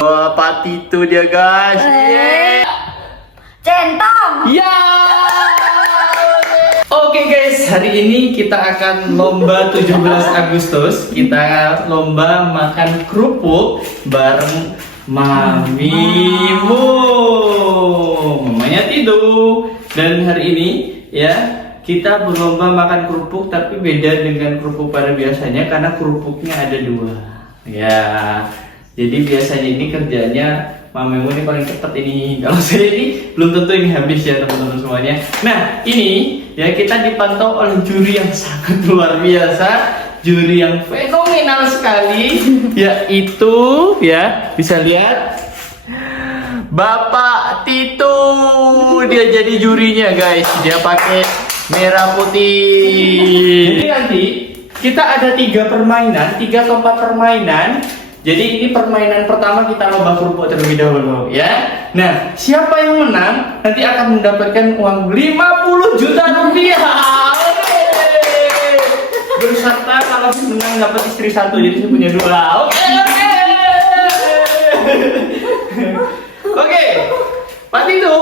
Wah, Pati itu dia guys. Centong. Ya. Oke guys, hari ini kita akan lomba 17 Agustus. Kita lomba makan kerupuk bareng mamimu. Mamanya tidur. Dan hari ini ya kita berlomba makan kerupuk, tapi beda dengan kerupuk pada biasanya karena kerupuknya ada dua. Ya, jadi biasanya ini kerjanya mamimu ini paling cepat ini. Kalau saya ini belum tentu ini habis ya teman-teman semuanya. Nah ini ya kita dipantau oleh juri yang sangat luar biasa, juri yang fenomenal sekali, yaitu ya bisa lihat Bapak Tito. Dia jadi jurinya guys. Dia pakai merah putih. Jadi nanti kita ada 3 permainan, 3 atau 4 permainan. Jadi ini permainan pertama kita lomba kerupuk terlebih dahulu ya. Nah, siapa yang menang nanti akan mendapatkan uang 50 juta rupiah. Berserta kalau menang dapat istri 1, jadi saya punya 2. Oke. Pasti itu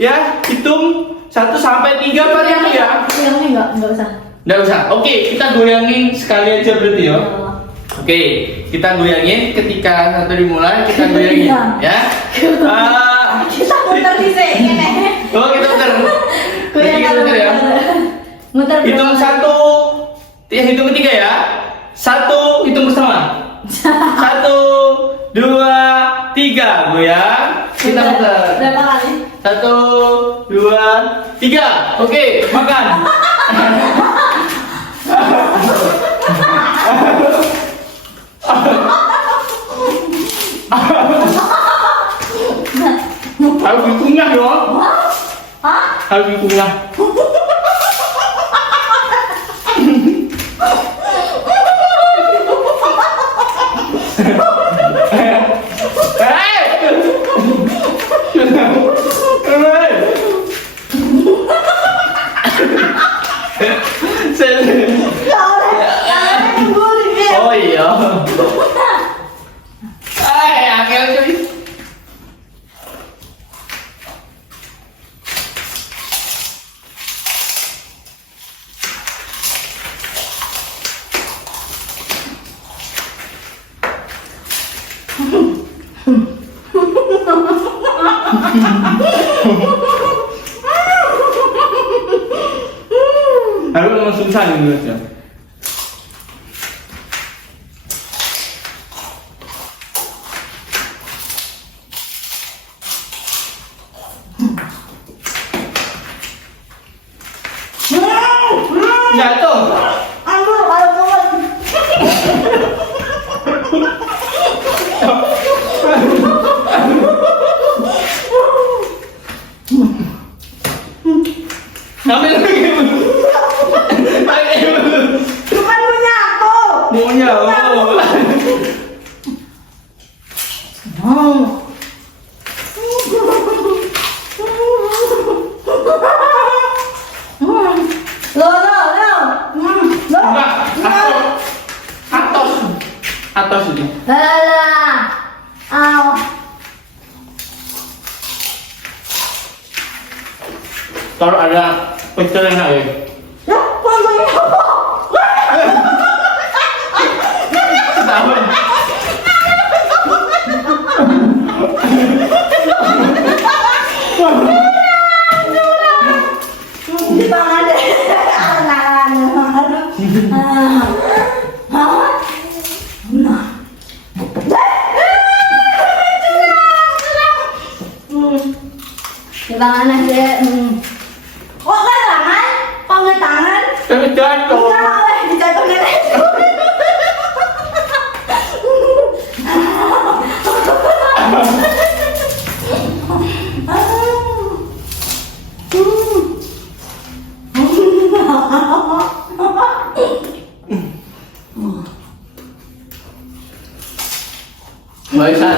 ya, hitung 1 sampai 3 varian ya. Goyangnya enggak usah. Enggak usah. Oke, kita goyangin sekali aja berarti ya. Oke, kita goyangin ketika 1 dimulai, kita goyangin ya. Kita muter di sini. Oh, kita muter. Goyang muter ya. Muter. Hitung 1, hitung ketiga ya. 1, hitung bersama. 1, 2, 3, goyang. Kita muter. Berapa kali? 1, 2, 3. Oke, makan. Harus dikunyah dong. Harus dikunyah. Oh iya. Angel cuy. Aku memang susah nih menurutnya. Jatuh. Aduh, kalau mulut. Ambil lagi. Bukan punya aku. Maunya. Atas ini. Kalau ada pecel enak ya. Ya, pokoknya apa? Tahu. Di tangan deh. Di tangan aja. Kok kan tangan? Kok nggak tangan? Jatuh. Enggak boleh dijatuhin. Baik 1.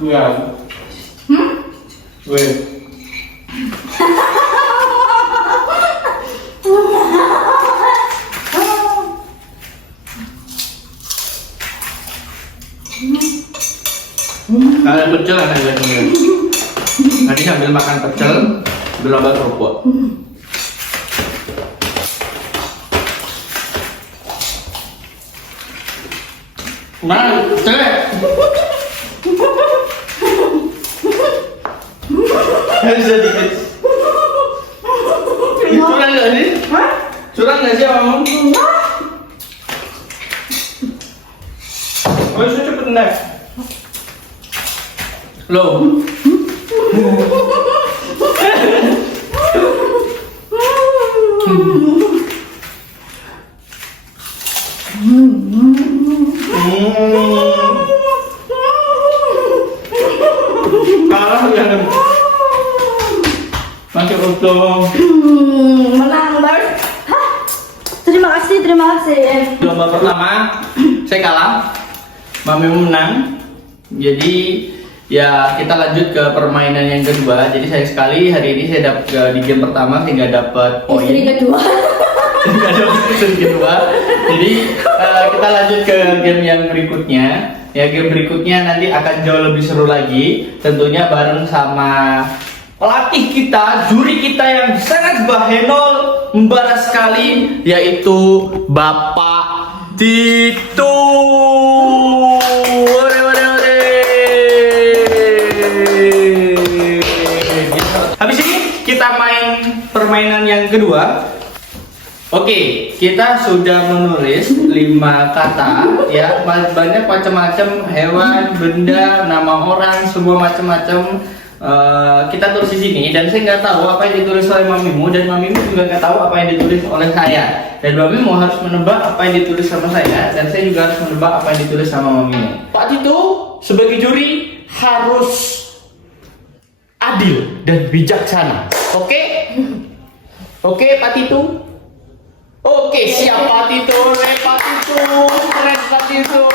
Enggak. Weh. Kalian pecel kan lihat ini. Nanti sambil makan pecel, berlomba kerupuk. Mana pecel? Bisa dikit. Curang nggak sih? Curang nggak sih kamu? Oh, itu cepet naik. Loh. Kalah ya. Masih untung. Menang, Bang. Terima kasih. Lomba pertama saya kalah, Mami menang. Jadi ya kita lanjut ke permainan yang kedua. Jadi sayang sekali hari ini saya dapat di game pertama saya nggak dapat poin. Istri kedua. Nggak dapat istri kedua. Jadi kita lanjut ke game yang berikutnya. Ya game berikutnya nanti akan jauh lebih seru lagi. Tentunya bareng sama pelatih kita, juri kita yang sangat bahenol, membara sekali, yaitu Bapak Tito. Habis ini kita main permainan yang kedua. Oke, kita sudah menulis 5 kata ya, banyak macam-macam hewan, benda, nama orang, semua macam-macam. Kita tulis di sini dan saya nggak tahu apa yang ditulis oleh Mamimu dan Mamimu juga nggak tahu apa yang ditulis oleh saya dan Mamimu harus menebak apa yang ditulis sama saya dan saya juga harus menebak apa yang ditulis sama Mamimu. Pak Tito sebagai juri harus adil dan bijaksana. Oke? Oke, Pak Tito? Oke, siap Pak Tito. Pak Tito, keren Pak Tito.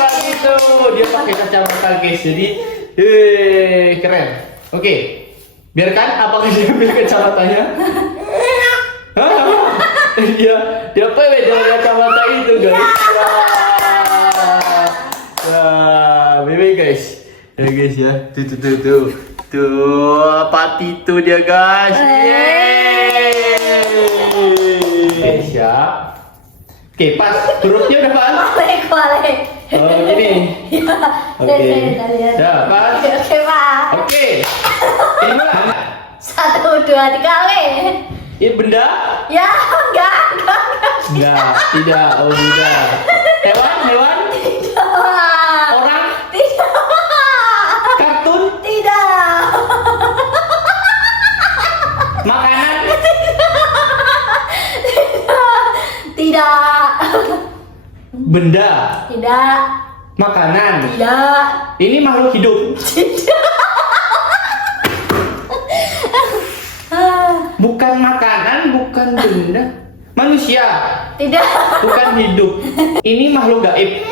Pak Tito, dia pakai kacamata guys, jadi keren. Oke, biarkan apakah dia ambil kacamatanya? Dia pakai kacamata itu guys. Bebe guys, guys ya, tuh, Pak Tito dia guys. Yeay. Siap. Oke, pas hurufnya udah pas. Balik. Oh, ini. Oke. Ya, pas. Oke, Pak. Oke. Ini mulai. 1, 2, 3 kali. Ini benda? Ya, enggak. Enggak, tidak. Oh, tidak. Hewan? Tidak. Orang? Tidak. Kartun? Tidak. Makanan? Tidak. Benda? Tidak. Makanan? Tidak. Ini makhluk hidup? Bukan makanan, bukan benda. Manusia? Tidak. Bukan hidup. Ini makhluk gaib.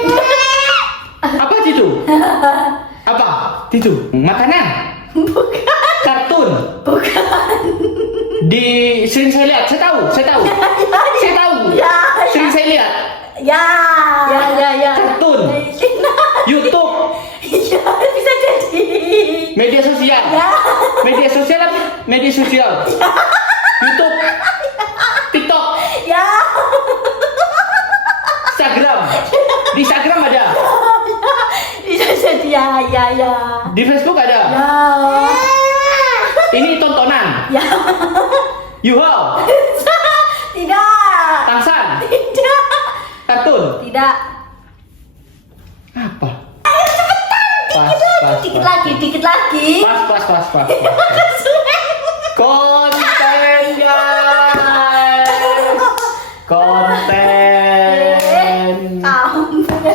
Apa itu? Apa? Itu makanan? Bukan. Kartun? Bukan. Sering saya lihat, saya tahu. Saya tahu. Ya. Sering saya lihat. Ya. Kartun? YouTube? Ya, bisa jadi. Media sosial? Ya. Media sosial apa? Media sosial? YouTube? TikTok? Ya. Instagram? Di Instagram ada? Bisa jadi ya. Di Facebook ada? Ya. Ini tontonan? Ya. Yuhao? Tidak. Tangsan? Tidak. Kartun? Tidak. Apa? Pas. Dikit lagi. Pas. Konten guys. Konten.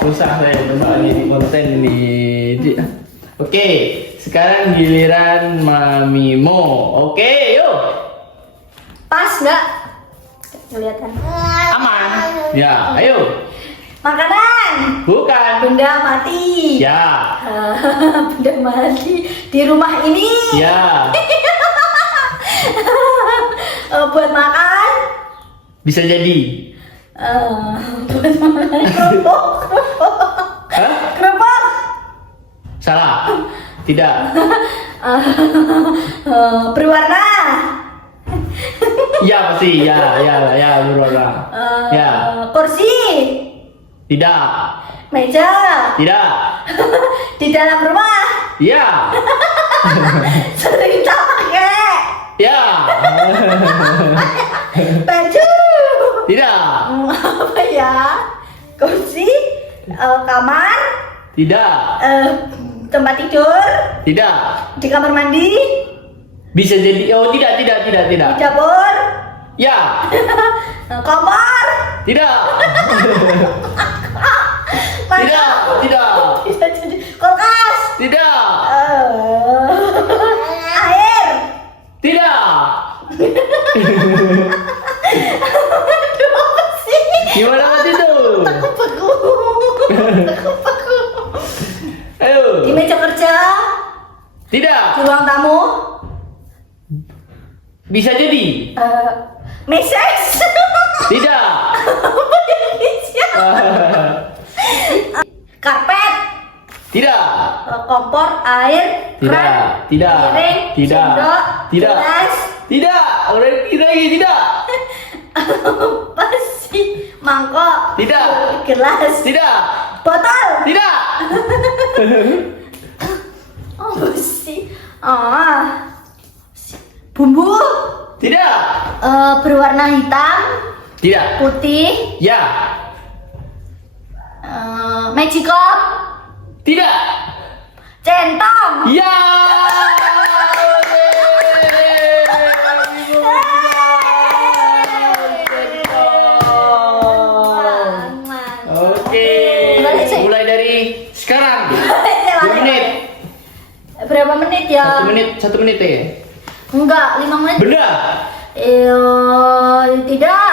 Susah saya tebak ini konten ini. Oke, sekarang giliran Mamimo. Oke, yuk. Pas nggak? Kelihatan. Aman. Ya, ayo. Makanan. Bukan. Benda mati. Ya. Benda mati di rumah ini. Ya. Buat makan. Bisa jadi. Buat makan kerupuk. Hah? Kerupuk. Salah. Tidak. Berwarna. Ya pasti. Ya berwarna. Ya. Kursi. Tidak. Meja. Tidak. Di dalam rumah. Ya. Sering tak pakai. Ya. Baju. Tidak. Apa ya? Kursi. Kamar. Tidak. Tempat tidur. Tidak. Di kamar mandi. Bisa jadi. Oh, tidak. Di dapur. Ya. Kompor. Tidak. Mana? Tidak. Bisa jadi kulkas. Tidak. Air. Tidak. Aduh, apa sih? Gimana mati itu? Beku. Ayo. Di meja kerja. Tidak. Di ruang tamu. Bisa jadi. Meses. Tidak. Karpet. Tidak. Kompor, air, Tidak. keran, Tidak. piring, Tidak. sendok, Tidak. gelas. Tidak. Orang lagi tidak. Apa sih? Mangkok. Tidak. Gelas. Tidak. Botol. Tidak. Apa sih? Bumbu. Tidak. Berwarna hitam, Tidak. putih, Ya. magicom, Tidak. centong. Ya. Oke. Mulai dari sekarang. 2 menit. Berapa menit ya? 1 menit ya. Enggak, 5 menit. Benda. Tidak.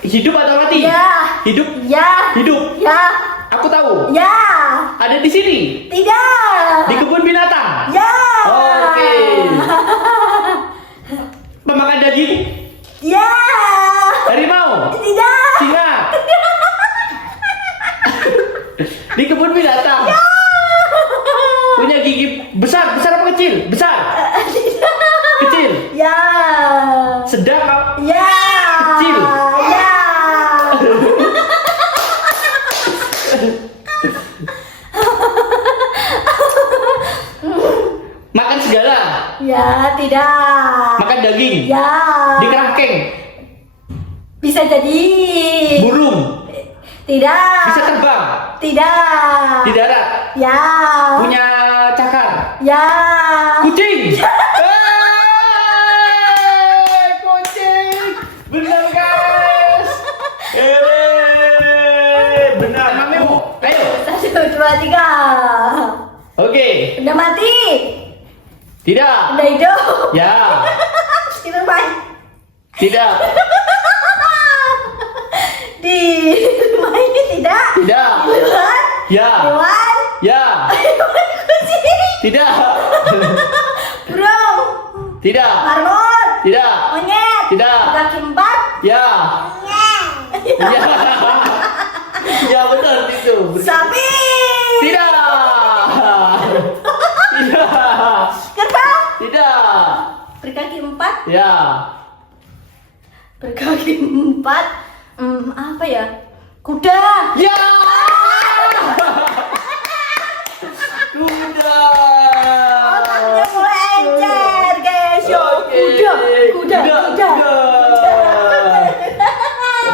Hidup atau mati? Ya. Hidup. Ya. Hidup. Ya. Aku tahu. Ya. Ada di sini. Tidak. Di kebun binatang. Ya. Oke. Pemakan daging. Ya. Harimau. Tidak. Singa. Di kebun binatang. Punya gigi besar apa kecil? Besar. Kecil. Ya. Sedang. Ya. Kecil. Ya. Makan segala. Ya, tidak. Makan daging. Ya. Di kerangkeng. Bisa jadi. Burung. Tidak. Bisa terbang. Tidak. Di darat. Ya. Punya cakar. Ya. Kucing. Kucing. Benar guys. Benar. Mamimu. Ayo. 1, 2, 3. Oke. Benda mati. Tidak. Benda hidup. Ya. Di rumah. Tidak. Di rumah ini tidak. Tidak. Di luar. Ya. Hewan. Ya. Kucing. Tidak. Burung. Tidak. Marmut. Tidak. Monyet. Tidak. Kaki 4. Ya. Ya. Ya benar itu. Sapi. Tidak. Tidak. Kerbau. Tidak. Berkaki 4. Ya. Berkaki 4. Apa ya? Kuda. Ya. Kuda. Otaknya mulai encer, guys. Yo, Oke. kuda.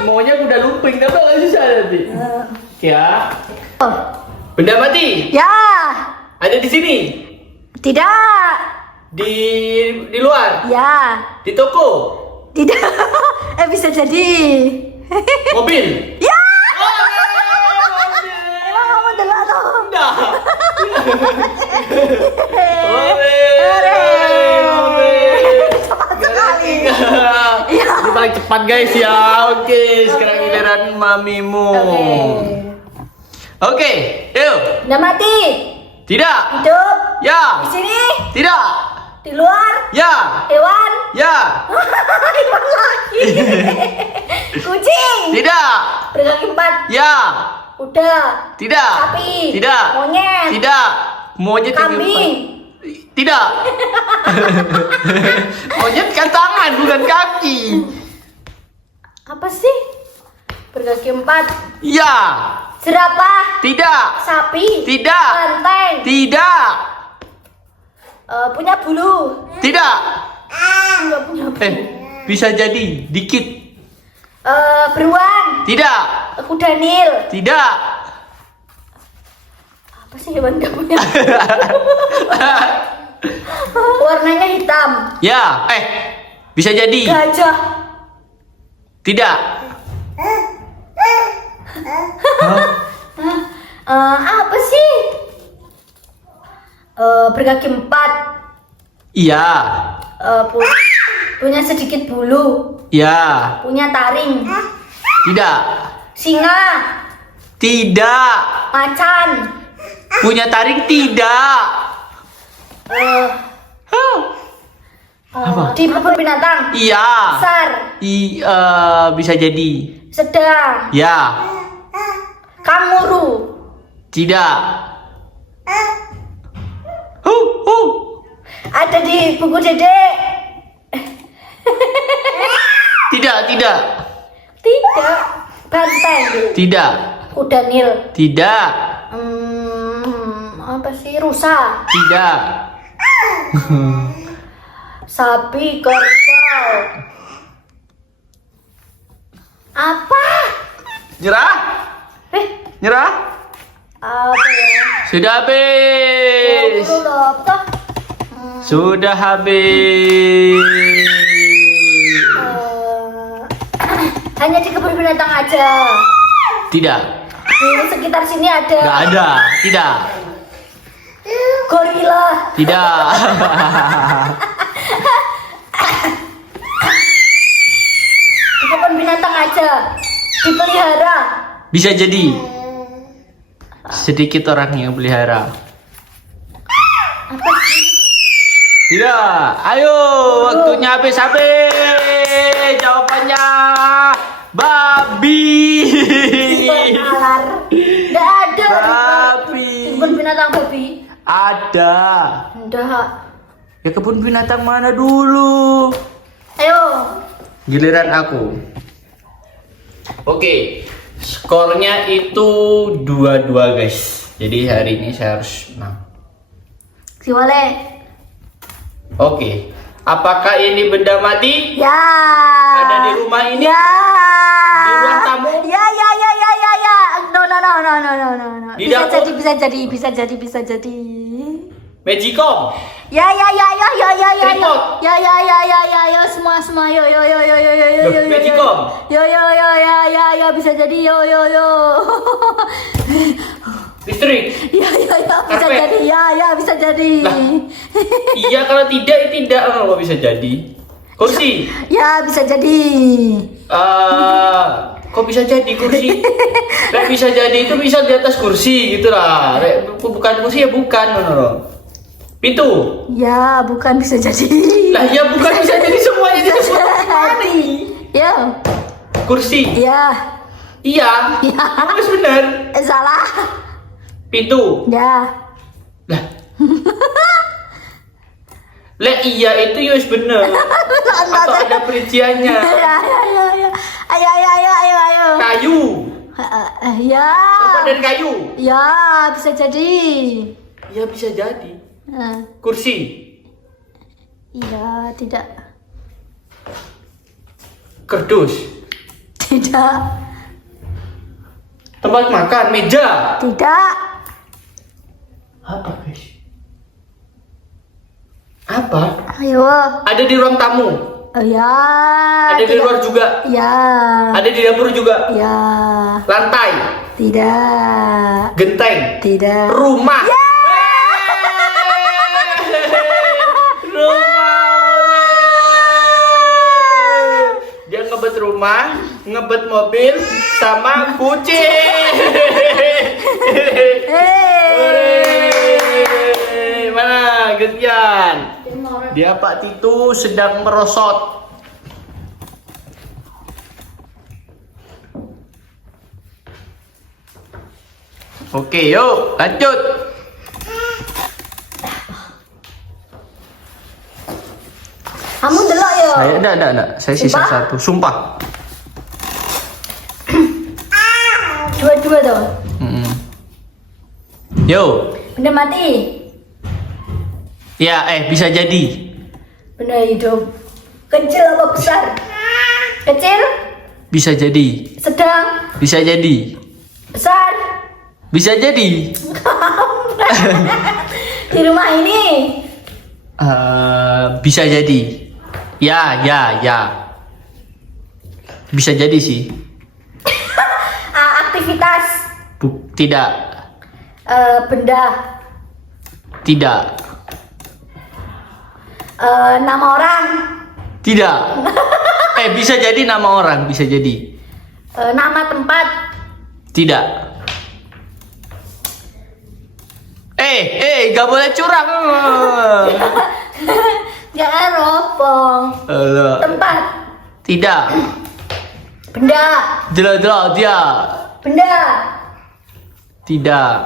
Maunya kuda lumping tapi nggak bisa nanti. Ya. Benda mati. Ya. Ada di sini. Tidak. Di luar. Ya. Di toko. Tidak. Bisa jadi. Mobil. Ya. Mobil. Emang kamu dengar tuh? Enggak. Hore. Mobil. Cepat sekali. Iya. Ya. paling cepat guys ya. Oke, sekarang giliran mamimu. Oke, yuk. Udah mati. Tidak. Hidup. Ya. Di sini. Tidak. Di luar. Ya. Hewan. Ya. Hewan lagi. Kucing. Tidak. Berkaki 4. Ya. Udah. Tidak. Sapi. Tidak. Monyet. Tidak. Monyet Kambing. Tidak. Monyet kan tangan bukan kaki. Apa sih? Berkaki 4. Ya. Jerapah. Tidak. Sapi. Tidak. Banteng. Tidak. Punya bulu. Tidak. Nggak punya bulu. Bisa jadi dikit. Beruang. Tidak. Kuda Nil. Tidak. Apa sih hewan gak punya? Warnanya hitam. Ya. Bisa jadi. Gajah. Tidak. Apa sih? Berkaki 4. Iya. Punya sedikit bulu. Ya. Punya taring. Tidak. Singa. Tidak. Macan. Punya taring tidak. Apa? Di kebun binatang. Iya. Besar. Bisa jadi. Sedang. Ya. Kanguru. Tidak. Ada di buku Dedek. Tidak. Tidak. Banteng. Tidak. Kuda Nil. Tidak. Apa sih? Rusa. Tidak. Sapi. Kerbau. Apa? Nyerah? Nyerah? Apa ya? Sudah habis. Apa? Sudah habis. Hanya di kebun binatang aja. Tidak. Di sekitar sini ada. Nggak ada. Tidak. Gorila. Tidak. Di kebun binatang aja. Dipelihara. Bisa jadi. Sedikit orang yang pelihara. Apa sih? Tidak. Ayo, waktunya habis. Jawabannya babi. Nalar. Nggak ada. Babi. Di kebun binatang babi. Ada. Nggak. Ya kebun binatang mana dulu? Ayo. Giliran aku. Oke. Skornya itu 2-2 guys. Jadi hari ini saya harus menang. Siwale. Oke. Apakah ini benda mati? Ya. Ada di rumah ini? Ya. Di ruang tamu? Ya. No. Di Bisa dapur? bisa jadi. Magicom? Ya. Tripod? Ya, semua. Yo. Loh, Magicom? Ya, bisa jadi. Yo. Listrik? Ya, bisa Karpet? jadi. Ya, bisa jadi. Lah. Iya, kalau tidak, ya tidak. Kok bisa jadi? Kursi? Ya, bisa jadi. Kok bisa jadi kursi? Lek bisa jadi itu bisa di atas kursi gitu lah. Lek bukan kursi ya bukan. Pintu? Ya, bukan bisa jadi. Lah ya bukan bisa jadi semuanya itu Jadi. Ya. Kursi? Ya. Iya. Harus benar. Salah. Pintu? Ya. Lah. Lek iya itu ya benar. Atau ada perinciannya? Ya. Ayo. Kayu? Ya. Terbuat dari kayu? Ya, bisa jadi. Ya bisa jadi. Kursi? Iya, tidak. Kerdus? Tidak. Tempat makan? Meja? Tidak. Apa guys? Apa? Ayo. Ada di ruang tamu? Ya. Ada di luar juga? Ya. Ada di dapur juga? Ya. Lantai? Tidak. Genteng? Tidak. Rumah? Ya. Rumah. Dia rumah, ngebet mobil, sama kucing. Hei, mana gantian? Dia Pak Titu sedang merosot. Oke, yuk lanjut. Kamu delok yo. Saya enggak. Saya sisa Sumpah? satu. Sumpah. Dua-dua tuh. Yo. Benda mati. Ya, bisa jadi. Benda hidup. Kecil apa besar? Kecil? Bisa jadi. Sedang? Bisa jadi. Besar? Bisa jadi. Di rumah ini? Bisa jadi. Ya. Bisa jadi sih. Aktivitas? Tidak. Benda? Tidak. Nama orang? Tidak. Bisa jadi nama orang, bisa jadi. Nama tempat? Tidak. Gak boleh curang. Jangan ropong. Alah. Tempat? Tidak. Benda? Jelas dia. Benda? Tidak.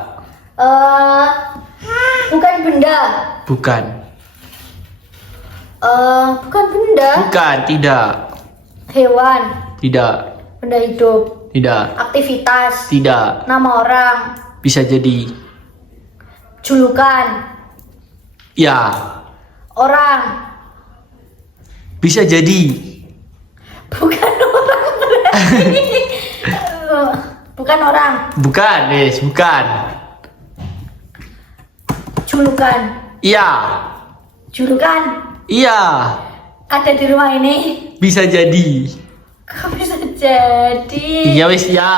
Bukan benda. Bukan. Bukan benda. Bukan, tidak. Hewan. Tidak. Benda hidup. Tidak. Aktivitas. Tidak. Nama orang. Bisa jadi. Julukan. Ya. Orang. Bisa jadi. Bukan orang berarti. Bukan orang. Bukan, bukan. Julukan. Iya. Julukan. Iya. Ada di rumah ini. Bisa jadi. Kok bisa jadi? Iya wes ya.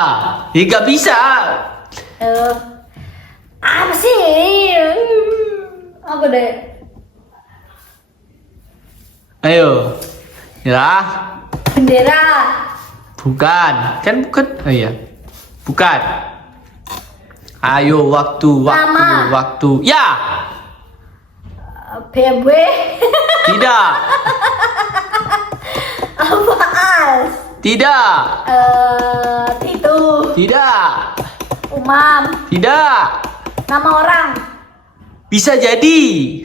Ya gak bisa. Apa sih? Apa deh? Ayo. Ya. Bendera. Bukan. Kan bukan. Oh iya. Bukan. Ayo waktu. Nama. Waktu. Ya. BMW. Tidak. Apaan? Tidak. Itu. Tidak. Umam. Tidak. Nama orang. Bisa jadi.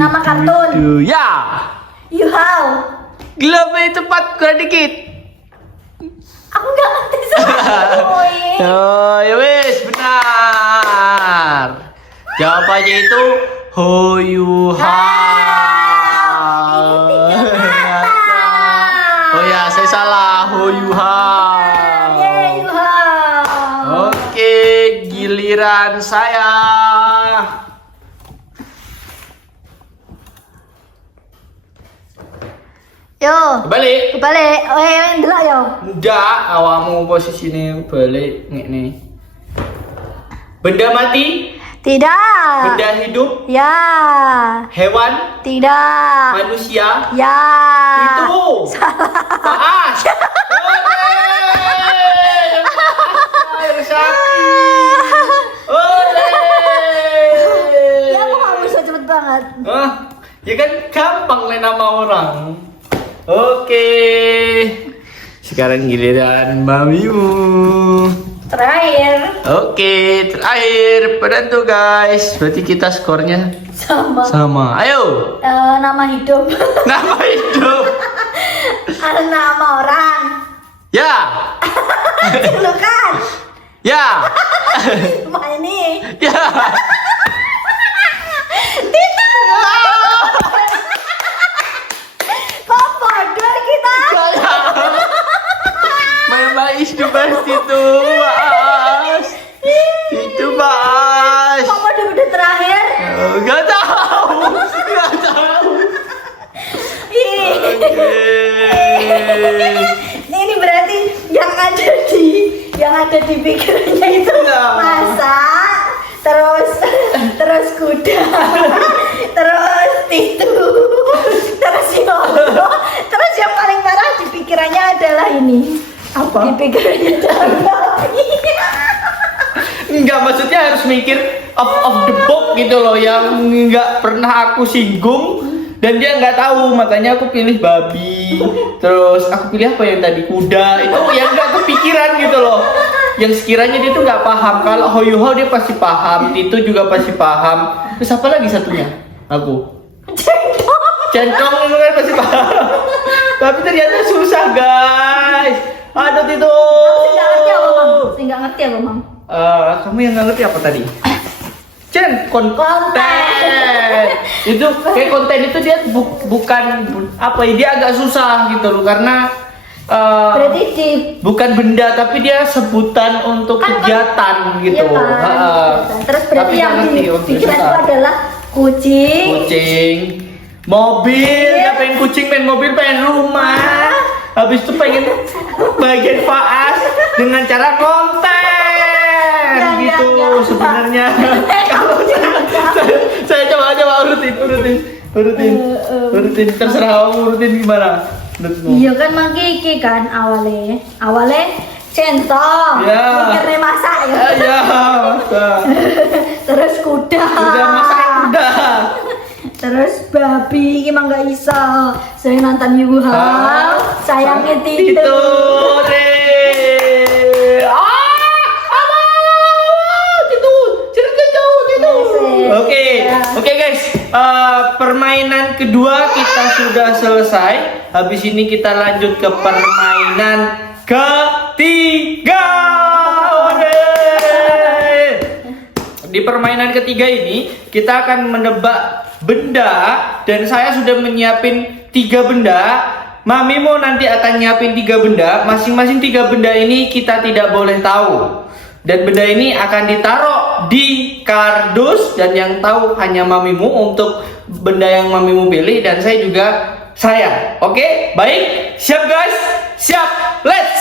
Nama kartun. Ya. Yuhau. Gila cepat kurang dikit. Aku nggak ngerti sama Oh, ya wes benar. Jawabannya itu Hoyuha. Oh ya, saya salah. Hoyuha. Oke, giliran saya. Yo. Balik. Balik. Delok yo. Enggak, awakmu posisi ini balik nih. Benda mati? Tidak. Benda hidup? Ya. Hewan? Tidak. Manusia? Ya. Itu. Maaf. Ya aku nggak bisa cepet banget. Ya kan gampang lah nama orang. Oke. Sekarang giliran Mamimu. Terakhir. Oke, terakhir penentu guys. Berarti kita skornya Sama. Ayo. Nama hidup. Nama hidup. Nama orang. Ya. Julukan. Ya. Rumah ini. Ya. Kok bodoh kita? Memang itu bahas itu, Mas. Itu bahas. Kok bodoh terakhir? Gak tahu. Ih. Oke. Ini berarti yang ada di pikirannya itu Nah. masak, terus terus kuda, terus itu, terus yoyo, terus yang paling parah di pikirannya adalah ini. Apa? Di pikirannya adalah babi. Enggak, maksudnya harus mikir of the box gitu loh, yang nggak pernah aku singgung dan dia nggak tahu, makanya aku pilih babi. Terus aku pilih apa yang tadi, kuda, itu yang nggak kepikiran gitu loh. Yang sekiranya dia tuh nggak paham. Kalau Hoyuho dia pasti paham, itu juga pasti paham. Terus apa lagi satunya? Aku. Centong itu kan pasti paham. Tapi ternyata susah guys. Aduh itu. Nggak ngerti apa Mam? Nggak ngerti apa Mam? Kamu yang nggak ngerti apa tadi? Konten. Itu kayak konten itu dia bukan apa ya, dia agak susah gitu loh, karena Berarti di bukan benda tapi dia sebutan untuk Kan- kegiatan gitu. Iya kan? Terus berarti Tapi yang nggak ngerti, di oh, pikiran itu susah. adalah kucing. Kucing, mobil, Iya. ya pengen kucing, pengen mobil, pengen rumah. Habis itu pengen bagian faas dengan cara konten Ya, gitu ya, ya. sebenarnya. Kalau saya coba urutin, terserah kamu urutin gimana menurutmu? Iya kan mangkiki kan awalnya centong, Ya. mikirnya masak ya. Ya, masa. Terus kuda. Udah masak udah. Terus babi gimana nggak bisa. Saya nonton Yuha, sayangnya Itu tidur. deh. Cerita jauh itu. Oke guys. Permainan kedua kita sudah selesai. Habis ini kita lanjut ke permainan ketiga. Di permainan ketiga ini kita akan menebak benda, dan saya sudah menyiapin 3 benda. Mamimu nanti akan nyiapin 3 benda. Masing-masing 3 benda ini kita tidak boleh tahu. Dan benda ini akan ditaruh di kardus, dan yang tahu hanya mamimu untuk benda yang mamimu pilih, dan saya juga. Oke? Baik? Siap guys? Siap. Let's